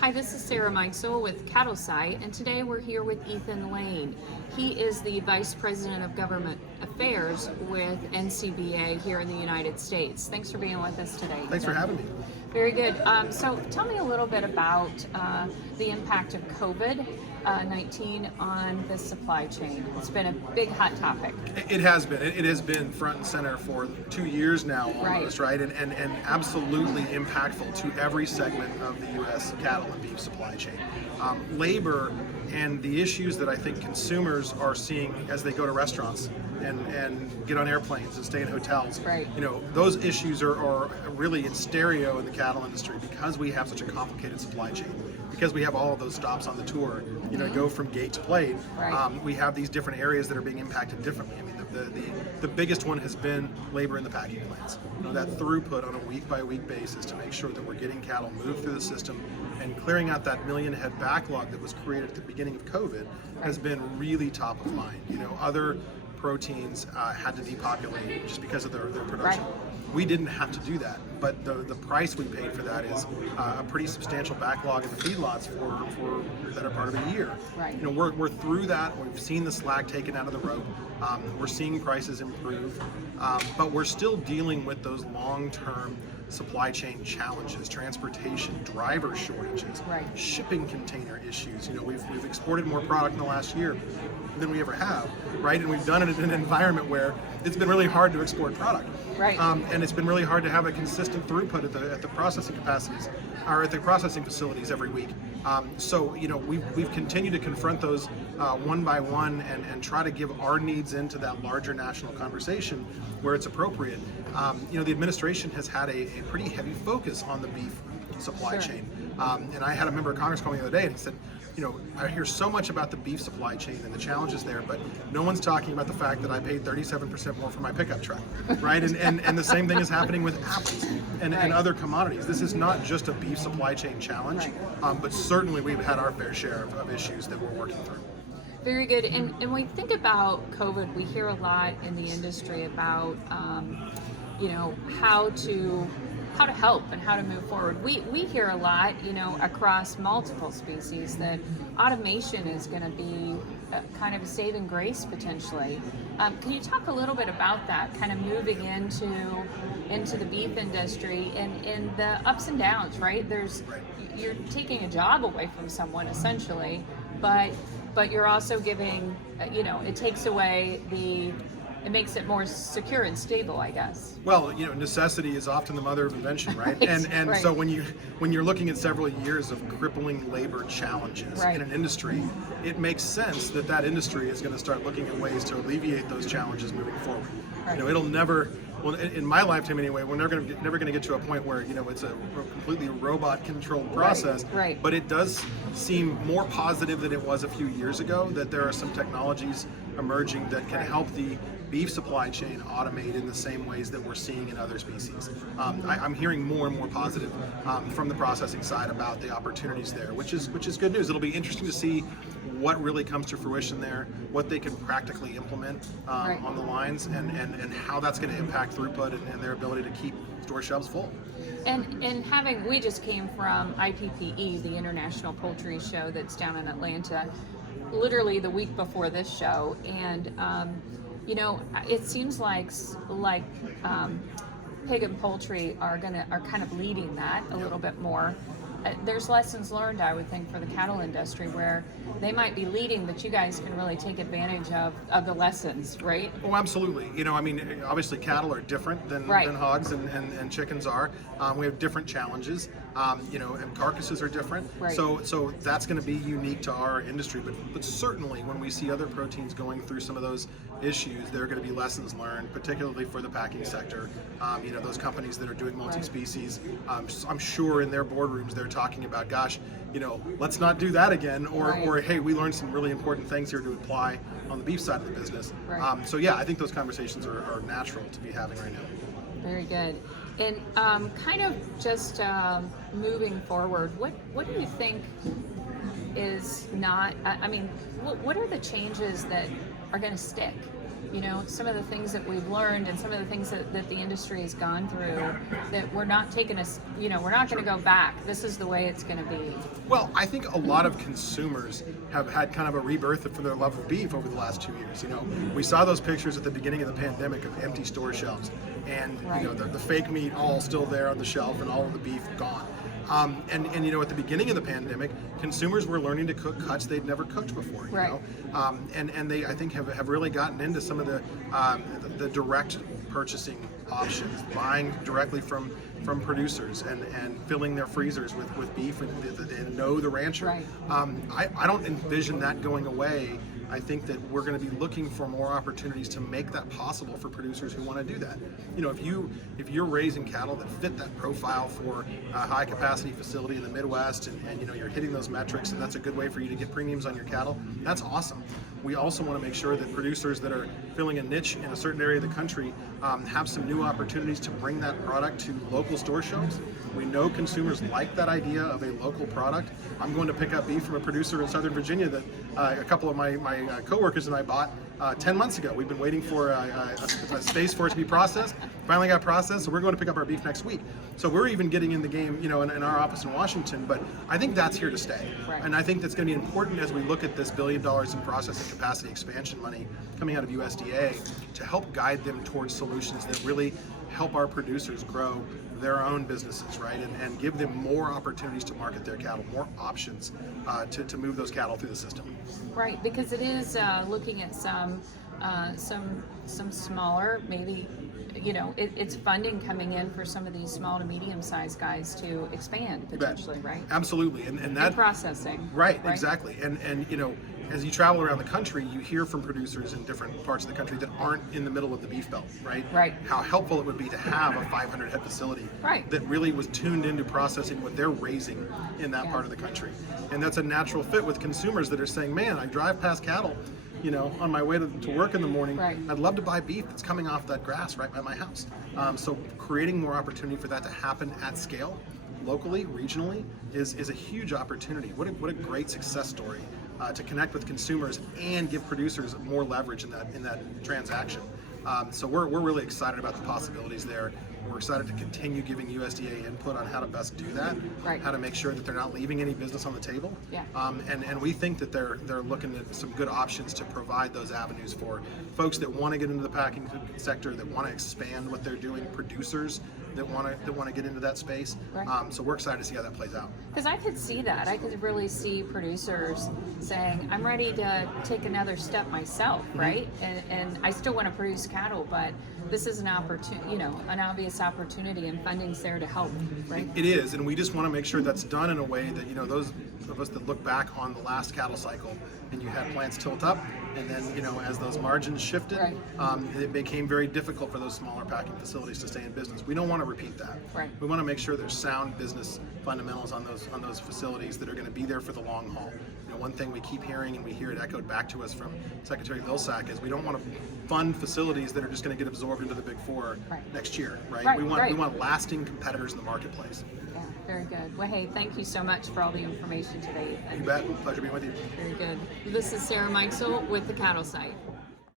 Hi, this is Sarah Meixel with Cattle Site, and today we're here with Ethan Lane. He is the Vice President of Government Affairs with NCBA here in the United States. Thanks for being with us today. Thanks for Ethan. having me. Very good. So tell me a little bit about the impact of COVID-19 on the supply chain. It's been a big hot topic. It has been. It has been front and center for 2 years now, almost, right? And absolutely impactful to every segment of the U.S. cattle and beef supply chain. Labor and the issues that I think consumers are seeing as they go to restaurants and get on airplanes and stay in hotels. Right. You know, those issues are really in stereo in the cattle industry because we have such a complicated supply chain. Because we have all of those stops on the tour, go from gate to plate. Right. We have these different areas that are being impacted differently. I mean, the biggest one has been labor in the packing plants. That throughput on a week-by-week basis to make sure that we're getting cattle moved through the system and clearing out that million head backlog that was created at the beginning of COVID has been really top of mind. Other proteins had to depopulate just because of their production. Right. We didn't have to do that, but the price we paid for that is a pretty substantial backlog in the feedlots for the better part of a year. Right. We're through that. We've seen the slack taken out of the rope. We're seeing prices improve, but we're still dealing with those long-term supply chain challenges, transportation, driver shortages, Right. shipping container issues. We've exported more product in the last year than we ever have, right? And we've done it in an environment where it's been really hard to export product. Right. And it's been really hard to have a consistent throughput at the processing capacities or at the processing facilities every week. So we've continued to confront those one by one and try to give our needs into that larger national conversation where it's appropriate. The administration has had a pretty heavy focus on the beef supply Sure. chain. And I had a member of Congress call me the other day and he said, I hear so much about the beef supply chain and the challenges there, but no one's talking about the fact that I paid 37% more for my pickup truck, right? And the same thing is happening with apples and Right. other commodities. This is not just a beef supply chain challenge, Right. but certainly we've had our fair share of issues that we're working through. Very good. And when we think about COVID, we hear a lot in the industry about, how to help and how to move forward. We hear a lot, across multiple species that automation is going to be kind of a saving grace potentially. Can you talk a little bit about that, kind of moving into the beef industry and the ups and downs, right? You're taking a job away from someone essentially, but you're also giving, it takes away it makes it more secure and stable, I guess. Well, necessity is often the mother of invention, right? Right, And right. so when you're looking at several years of crippling labor challenges Right. in an industry, it makes sense that industry is going to start looking at ways to alleviate those challenges moving forward. Right. It'll never, well, in my lifetime anyway, we're never going to get to a point where it's a completely robot-controlled process. Right. But it does seem more positive than it was a few years ago. That there are some technologies emerging that can help the beef supply chain automate in the same ways that we're seeing in other species. I'm hearing more and more positive from the processing side about the opportunities there, which is good news. It'll be interesting to see what really comes to fruition there, what they can practically implement Right. on the lines, and how that's going to impact throughput and their ability to keep store shelves full. And we just came from IPPE, the International Poultry Show that's down in Atlanta, literally the week before this show, and it seems like pig and poultry are kind of leading that a little bit more. There's lessons learned, I would think, for the cattle industry where they might be leading, but you guys can really take advantage of the lessons, right? Oh, absolutely. Obviously cattle are different than Right. hogs and chickens are. We have different challenges, and carcasses are different. Right. So that's going to be unique to our industry. But certainly when we see other proteins going through some of those issues, there are going to be lessons learned, particularly for the packing sector. Those companies that are doing multi-species, I'm sure in their boardrooms they're talking about, gosh, let's not do that again, or hey, we learned some really important things here to apply on the beef side of the business. Right. So yeah, I think those conversations are natural to be having right now. Very good. And kind of just moving forward, what do you think is not, what are the changes that are going to stick? you know, some of the things that we've learned and some of the things that the industry has gone through, that we're not taking us, you know, we're not going to go back. This is the way it's going to be. Well, I think a lot of consumers have had kind of a rebirth for their love of beef over the last 2 years. You know, we saw those pictures at the beginning of the pandemic of empty store shelves, and Right. you know the fake meat all still there on the shelf, and all of the beef gone. And you know, at the beginning of the pandemic, consumers were learning to cook cuts they'd never cooked before. You Right. know, and they, I think, have really gotten into some of the direct purchasing options, buying directly from producers, and filling their freezers with beef, and they know the rancher. Right. I don't envision that going away. I think that we're going to be looking for more opportunities to make that possible for producers who want to do that. You know, if you're raising cattle that fit that profile for a high capacity facility in the Midwest, and you know you're hitting those metrics, and that's a good way for you to get premiums on your cattle, that's awesome. We also want to make sure that producers that are filling a niche in a certain area of the country have some new opportunities to bring that product to local store shelves. We know consumers like that idea of a local product. I'm going to pick up beef from a producer in Southern Virginia that a couple of my coworkers and I bought 10 months ago. We've been waiting for a space for it to be processed. Finally got processed, so we're going to pick up our beef next week. So we're even getting in the game, you know, in our office in Washington. But I think that's here to stay, Right. and I think that's going to be important as we look at this $1 billion in processing capacity expansion money coming out of USDA to help guide them towards solutions that really help our producers grow their own businesses, right, and give them more opportunities to market their cattle, more options to move those cattle through the system. Right, because it is looking at some smaller, maybe, you know, it's funding coming in for some of these small to medium sized guys to expand potentially, right? Absolutely, and And that processing. right, exactly, and you know, as you travel around the country, you hear from producers in different parts of the country that aren't in the middle of the beef belt, right? Right. How helpful it would be to have a 500 head facility Right. that really was tuned into processing what they're raising in that Yeah. part of the country, and that's a natural fit with consumers that are saying, "Man, I drive past cattle, you know, on my way to work in the morning. Right. I'd love to buy beef that's coming off that grass right by my house." So creating more opportunity for that to happen at scale, locally, regionally, is a huge opportunity. What a great success story to connect with consumers and give producers more leverage in that transaction. So we're really excited about the possibilities there. We're excited to continue giving USDA input on how to best do that, Right. how to make sure that they're not leaving any business on the table. Yeah. And we think that they're looking at some good options to provide those avenues for folks that want to get into the packing sector, that want to expand what they're doing, producers that want to get into that space. Right. So we're excited to see how that plays out. Because I could see that. I could really see producers saying, I'm ready to take another step myself, right? And I still want to produce cattle, but this is an opportunity, you know, an obvious opportunity, and funding's there to help, right? It is, and we just want to make sure that's done in a way that, you know, those of us that look back on the last cattle cycle, and you had plants tilt up, and then, you know, as those margins shifted, Right. It became very difficult for those smaller packing facilities to stay in business. We don't want to repeat that. Right. We want to make sure there's sound business fundamentals on those facilities that are going to be there for the long haul. You know, one thing we keep hearing, and we hear it echoed back to us from Secretary Vilsack, is we don't want to fund facilities that are just going to get absorbed into the Big Four Right. next year, right? Right, we right. want lasting competitors in the marketplace. Yeah, very good. Well, hey, thank you so much for all the information today, You Ethan. bet. Pleasure being with you. Very good. This is Sarah Mikesell with the Cattle Site.